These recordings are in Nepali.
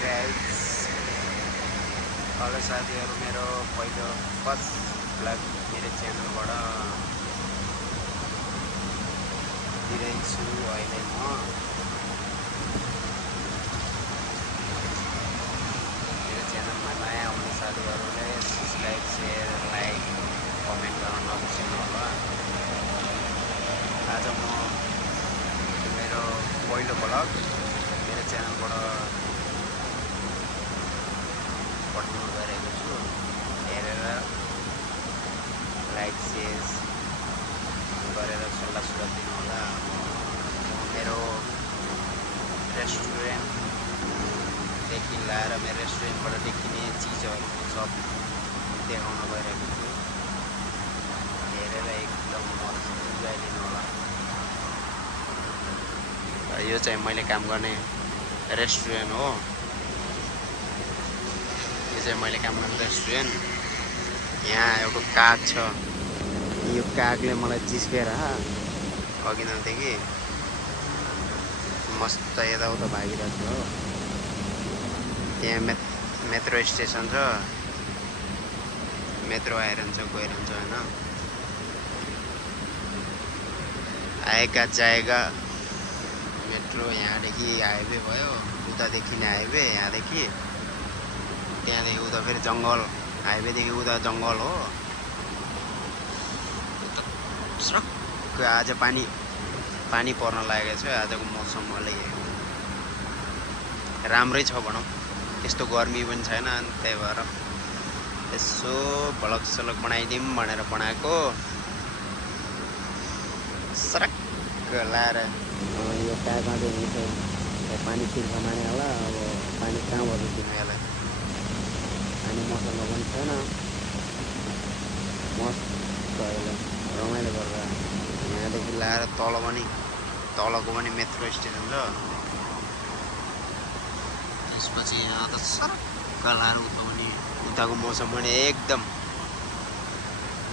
गाइस हेलो साथीहरु मेरो पहिलो फर्स्ट भ्लग मेरो च्यानलबाट दिँदैछु अहिले म मेरो च्यानलमा नयाँ आउने साथीहरुले सब्स्क्राइब शेयर लाइक कमेन्ट गर्न नबिर्सनु होला। आज म मेरो पहिलो भ्लग मेरो च्यानलबाट पठाउन गएको छु। हेरेर लाइक शेयर गरेर सल्लाह सुझाव दिनु होला। मेरो रेस्टुरेन्टदेखि लाएर मेरो रेस्टुरेन्टबाट देखिने चिजहरू सब देखाउन गइरहेको छु। हेरेर एकदम मजा लिनु होला। यो चाहिँ मैले काम गर्ने रेस्टुरेन्ट हो। यो चाहिँ मैले काम गर्ने रेस्टुरेन्ट। यहाँ एउटा काग छ। यो कागले मलाई जिस्केर अघि नदेखि मस्त यताउता भागिरहेको हो। त्यहाँ मेट्रो स्टेसन छ। मेट्रो आइरहन्छ गइरहन्छ होइन। आएगा जाएगा मेट्रो। यहाँदेखि हाइवे भयो, उतादेखि नै हाइवे, यहाँदेखि त्यहाँदेखि उता फेरि जङ्गल, हाइवेदेखि उता जङ्गल हो। सरक्क आज पानी पर्न लागेको छ। आजको मौसम अलि राम्रै छ भनौँ, त्यस्तो गर्मी पनि छैन। अनि त्यही भएर यसो भ्लग सलग बनाइदिउँ भनेर बनाएको। सरक्क लाएर यो कागमा चाहिँ पानी फिर्क माने होला। अब पानी कहाँबाट दिनु यसलाई? पानी मसँग पनि छैन। मस्त अहिले रमाइलो गरेर यहाँदेखि लाएर तलको पनि मेट्रो स्टेसन छ। त्यसपछि यहाँ त सरक्क लाएर उताको मौसम पनि एकदम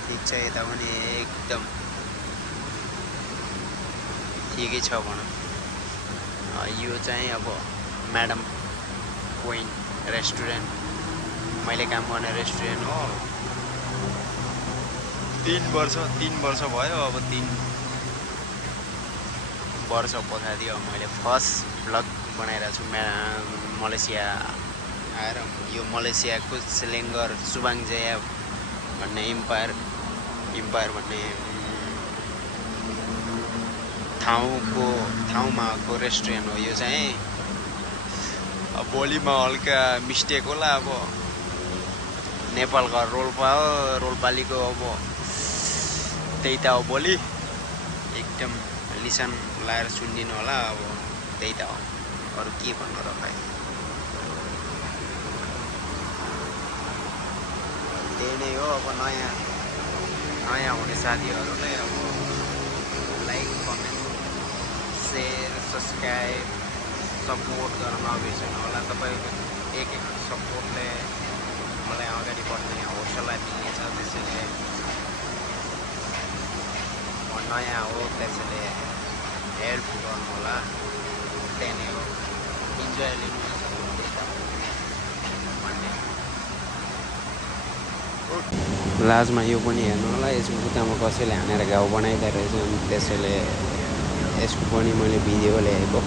ठिक छ। यता पनि एकदम ठिकै छ भनौँ। यो चाहिँ अब म्याडम क्विन रेस्टुरेन्ट मैले काम गर्ने रेस्टुरेन्ट हो। 3 वर्ष भयो। अब 3 वर्ष पछाडि अब मैले फर्स्ट भ्लग बनाइरहेको छु मलेसिया आएर। यो मलेसियाको सेलेङ्गर सुबाङजया भन्ने इम्पायर भन्ने ठाउँमा को रेस्टुरेन्ट हो। यो चाहिँ अब बोलीमा हल्का मिस्टेक होला। अब नेपालको रोल्पा हो, रोल्पालीको अब त्यही त हो बोली। एकदम लिसन लाएर सुनिदिनु होला। अब त्यही त हो, अरू के भन्नु र भाइ। त्यही नै हो। अब नयाँ हुने साथीहरूले अब like comment share subscribe support गर्न नबिर्सनु होला। तपाईँको एक सपोर्टले मलाई अगाडि बढ्ने हौसला दिनेछ। त्यसैले म नयाँ हो, त्यसैले हेल्प गर्नु होला। त्यही नै हो। इन्जोय लिनु लाजमा यो पनि हेर्नु होला। यसको खुट्टामा कसैले हानेर घाउ बनाइदिएको रहेछ। अनि त्यसैले यसको पनि मैले भिडियो ल्याएको।